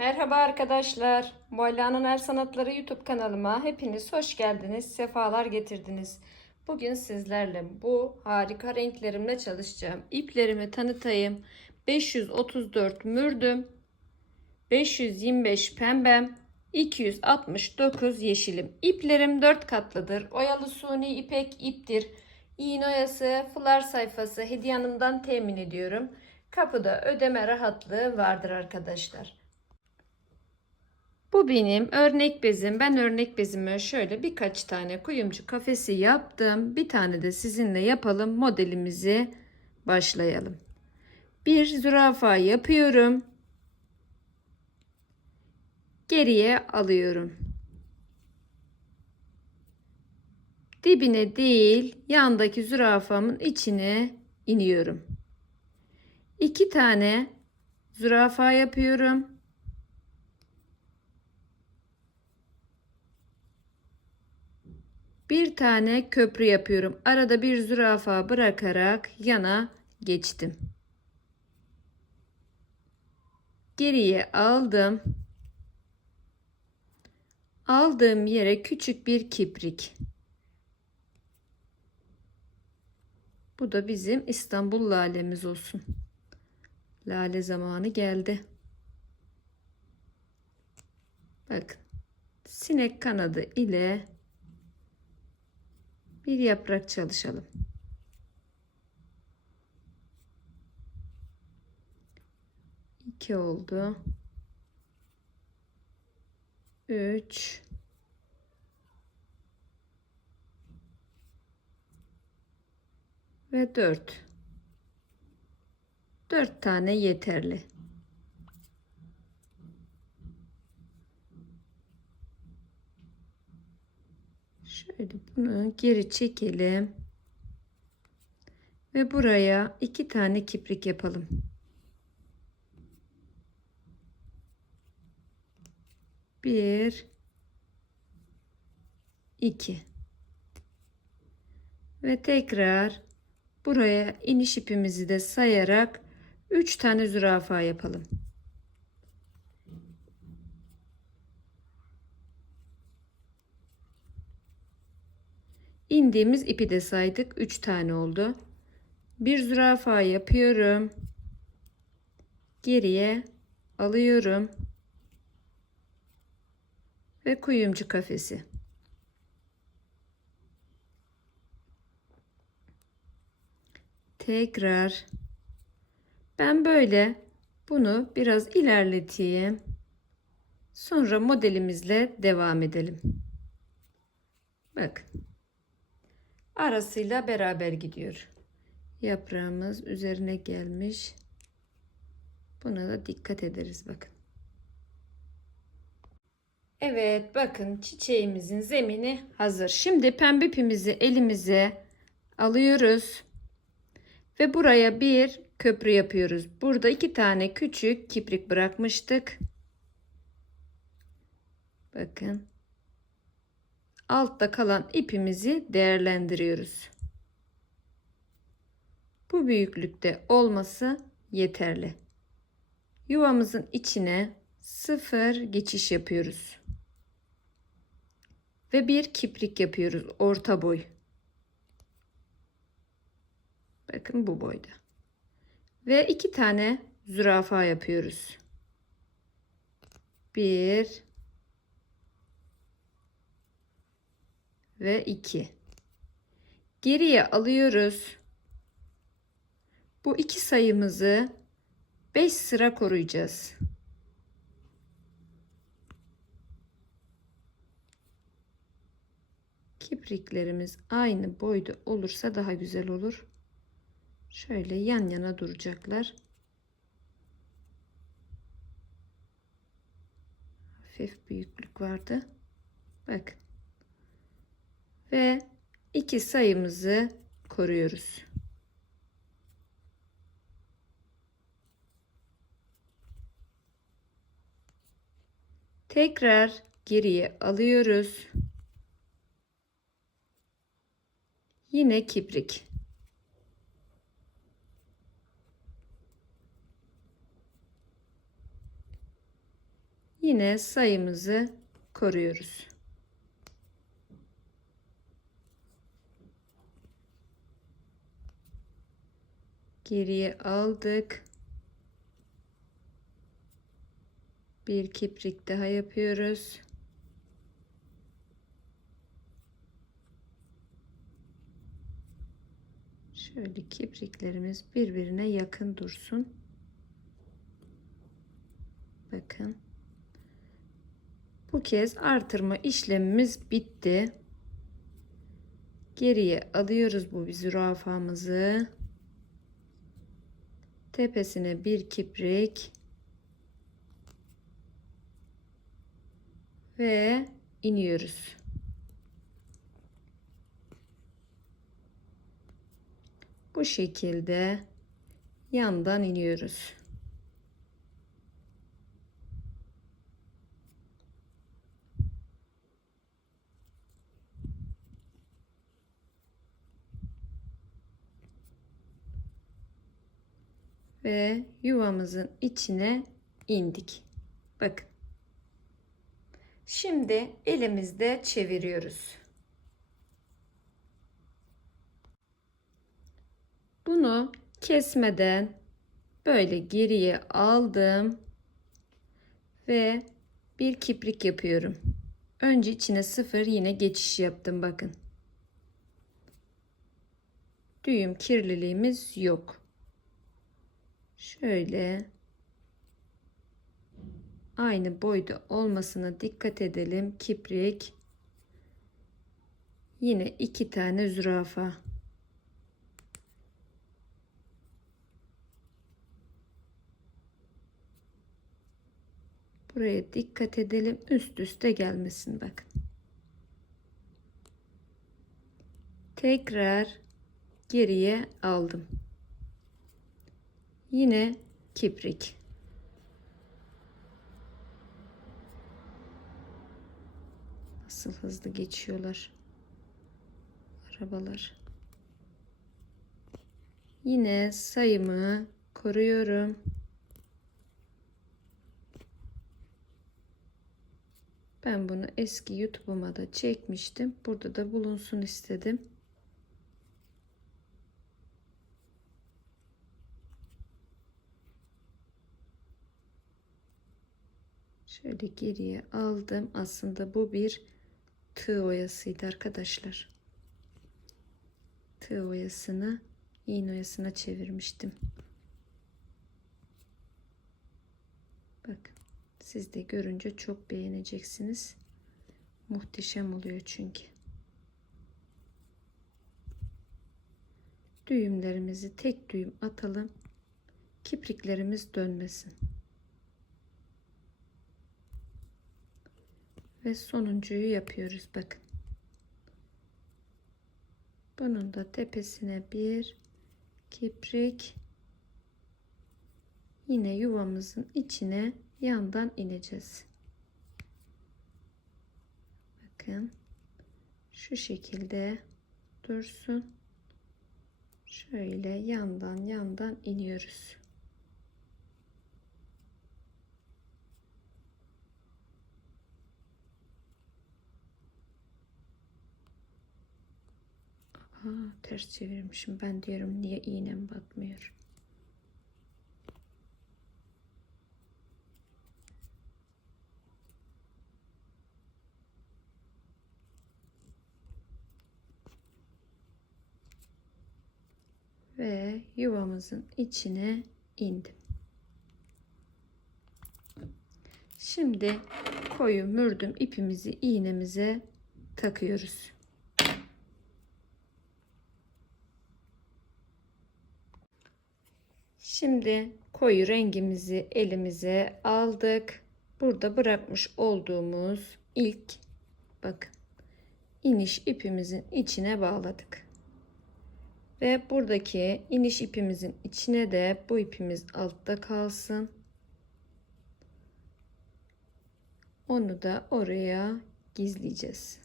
Merhaba arkadaşlar. Mualla'nın El Sanatları YouTube kanalıma hepiniz hoş geldiniz. Sefalar getirdiniz. Bugün sizlerle bu harika renklerimle çalışacağım. İplerimi tanıtayım. 534 mürdüm. 525 pembem. 269 yeşilim. İplerim 4 katlıdır. Oyalı suni ipek iptir. İğne oyası, flar sayfası hediye hanımdan temin ediyorum. Kapıda ödeme rahatlığı vardır arkadaşlar. Bu benim örnek bezim. Ben örnek bezime şöyle birkaç tane kuyumcu kafesi yaptım. Bir tane de sizinle yapalım. Modelimizi başlayalım. Bir zürafa yapıyorum. Geriye alıyorum. Dibine değil, yandaki zürafamın içine iniyorum. İki tane zürafa yapıyorum. Bir tane köprü yapıyorum. Arada bir zürafa bırakarak yana geçtim. Geriye aldım. Aldığım yere küçük bir kiprik. Bu da bizim İstanbul lalemiz olsun. Lale zamanı geldi. Bakın. Sinek kanadı ile bir yaprak çalışalım. İki oldu. Üç. Ve dört. Dört tane yeterli. Şöyle bunu geri çekelim. Ve buraya iki tane kiprik yapalım. Bir, iki. Ve tekrar buraya iniş ipimizi de sayarak üç tane zürafa yapalım. İndiğimiz ipi de saydık. 3 tane oldu. Bir zürafa yapıyorum. Geriye alıyorum. Ve kuyumcu kafesi. Tekrar. Ben böyle bunu biraz ilerleteyim. Sonra modelimizle devam edelim. Bakın arasıyla beraber gidiyor. Yaprağımız üzerine gelmiş. Buna da dikkat ederiz bakın. Evet bakın çiçeğimizin zemini hazır. Şimdi pembe ipimizi elimize alıyoruz. Ve buraya bir köprü yapıyoruz. Burada iki tane küçük kiprik bırakmıştık. Bakın altta kalan ipimizi değerlendiriyoruz. Bu büyüklükte olması yeterli. Yuvamızın içine sıfır geçiş yapıyoruz. Ve bir kiprik yapıyoruz orta boy. Bakın bu boyda. Ve iki tane zürafa yapıyoruz. Bir ve 2. Geriye alıyoruz. Bu iki sayımızı 5 sıra koruyacağız. Kipriklerimiz aynı boyda olursa daha güzel olur. Şöyle yan yana duracaklar. Hafif büyüklük vardı. Bakın ve iki sayımızı koruyoruz. Tekrar geriye alıyoruz. Yine kiprik. Yine sayımızı koruyoruz. Geriye aldık. Bir kiprik daha yapıyoruz. Şöyle kipriklerimiz birbirine yakın dursun. Bakın. Bu kez artırma işlemimiz bitti. Geriye alıyoruz bu zürafamızı. Tepesine bir kiprik. Ve iniyoruz. Bu şekilde yandan iniyoruz. Ve yuvamızın içine indik. Bakın. Şimdi elimizde çeviriyoruz. Bunu kesmeden böyle geriye aldım ve bir kiprik yapıyorum. Önce içine sıfır yine geçiş yaptım bakın. Düğüm kirliliğimiz yok. Şöyle aynı boyda olmasına dikkat edelim. Kiprik yine iki tane zürafa. Buraya dikkat edelim. Üst üste gelmesin bakın. Tekrar geriye aldım. Yine kiprik. Nasıl hızlı geçiyorlar. Arabalar. Yine sayımı koruyorum. Ben bunu eski YouTube'uma da çekmiştim. Burada da bulunsun istedim. Şöyle geriye aldım. Aslında bu bir tığ oyasıydı arkadaşlar. Tığ oyasını iğne oyasına çevirmiştim. Bakın. Siz de görünce çok beğeneceksiniz. Muhteşem oluyor çünkü. Düğümlerimizi tek düğüm atalım. Kipriklerimiz dönmesin. Ve sonuncuyu yapıyoruz bakın. Bunun da tepesine bir kiprik yine yuvamızın içine yandan ineceğiz. Bakın şu şekilde dursun. Şöyle yandan yandan iniyoruz. Aa, ters çevirmişim. Ben diyorum niye iğnem batmıyor. ve yuvamızın içine indim. Şimdi koyu mürdüm ipimizi iğnemize takıyoruz. Şimdi koyu rengimizi elimize aldık. Burada bırakmış olduğumuz ilk bakın iniş ipimizin içine bağladık. Ve buradaki iniş ipimizin içine de bu ipimiz altta kalsın. Onu da oraya gizleyeceğiz.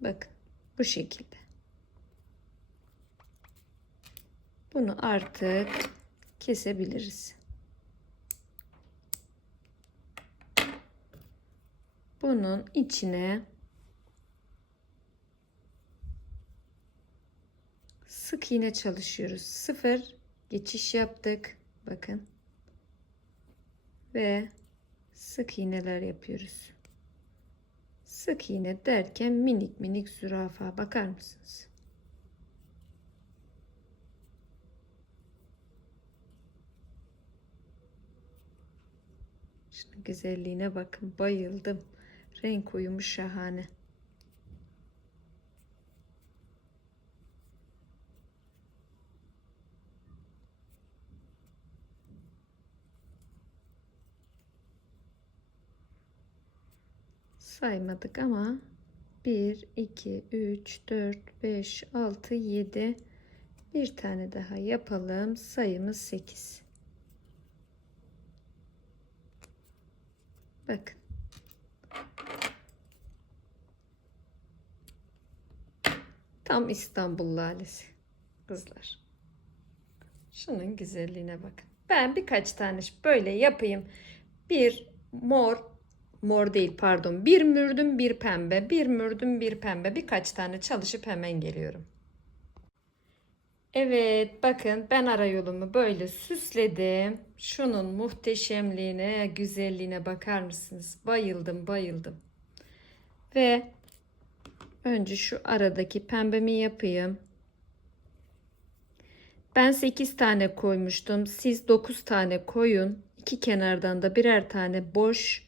Bakın bu şekilde. Bunu artık kesebiliriz. bunun içine sık iğne çalışıyoruz. Sıfır geçiş yaptık. Bakın. Ve sık iğneler yapıyoruz. Sık iğne derken minik minik zürafa bakar mısınız? Şunun güzelliğine bakın. Bayıldım. Renk uyumu şahane. saymadık ama 1 2 3 4 5 6 7 bir tane daha yapalım sayımız 8 bakın. Tam İstanbul lalesi kızlar. Şunun güzelliğine bakın. Ben birkaç tane böyle yapayım. Bir mor mor değil pardon. Bir mürdüm bir pembe. Bir mürdüm bir pembe. Birkaç tane çalışıp hemen geliyorum. Evet bakın ben ara yolumu böyle süsledim. Şunun muhteşemliğine güzelliğine bakar mısınız? Bayıldım bayıldım. Ve önce şu aradaki pembemi yapayım. Ben 8 tane koymuştum. Siz 9 tane koyun. İki kenardan da birer tane boş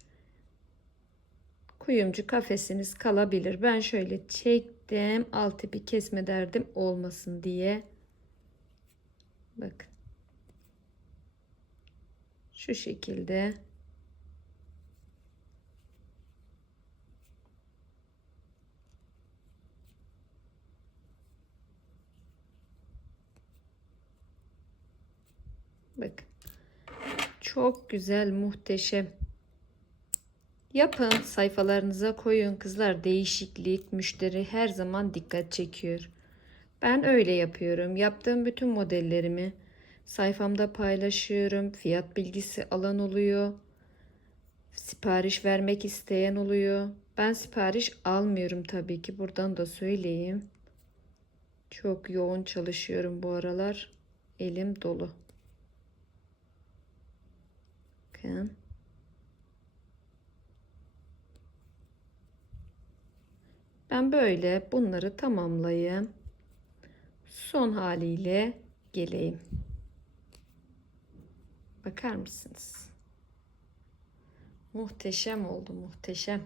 kuyumcu kafesiniz kalabilir. Ben şöyle çektim. Altı bir kesme derdim olmasın diye. Bakın. Şu şekilde. Bakın. Çok güzel, muhteşem. Yapın sayfalarınıza koyun kızlar değişiklik müşteri her zaman dikkat çekiyor. Ben öyle yapıyorum. Yaptığım bütün modellerimi sayfamda paylaşıyorum. Fiyat bilgisi alan oluyor. Sipariş vermek isteyen oluyor. Ben sipariş almıyorum tabii ki. Buradan da söyleyeyim. Çok yoğun çalışıyorum bu aralar. Elim dolu. Bakın. Ben böyle bunları tamamlayayım. Son haliyle geleyim. Bakar mısınız? Muhteşem oldu, muhteşem.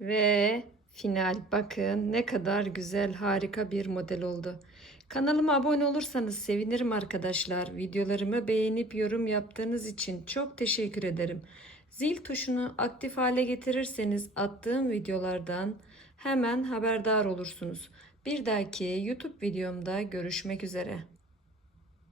Ve final bakın ne kadar güzel, harika bir model oldu. Kanalıma abone olursanız sevinirim arkadaşlar. Videolarımı beğenip yorum yaptığınız için çok teşekkür ederim. Zil tuşunu aktif hale getirirseniz attığım videolardan hemen haberdar olursunuz. Bir dahaki YouTube videomda görüşmek üzere.